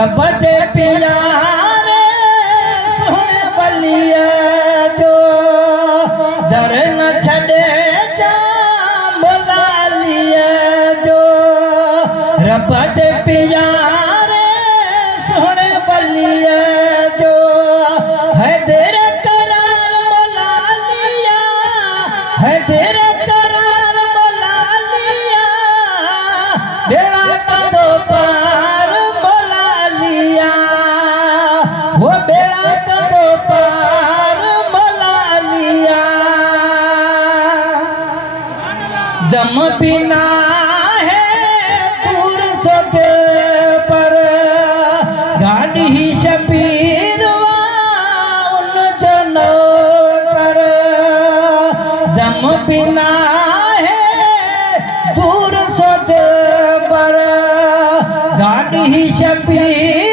रब जे पिया रे सोने बलिया जो दर न छड़े जा मोला लिया जो रब जे पिया रे सोने बलिया जो है तेरे करार मोला लिया है तेरे करार मोला लिया बेड़ा कदो पार मोला लिया वो बेड़ा कदो पार मोला लिया दम बिना है दूर सके पर गाड़ी ही शबीर उन जनो कर दम बिना है दूर सके पर गाड़ी ही शबीर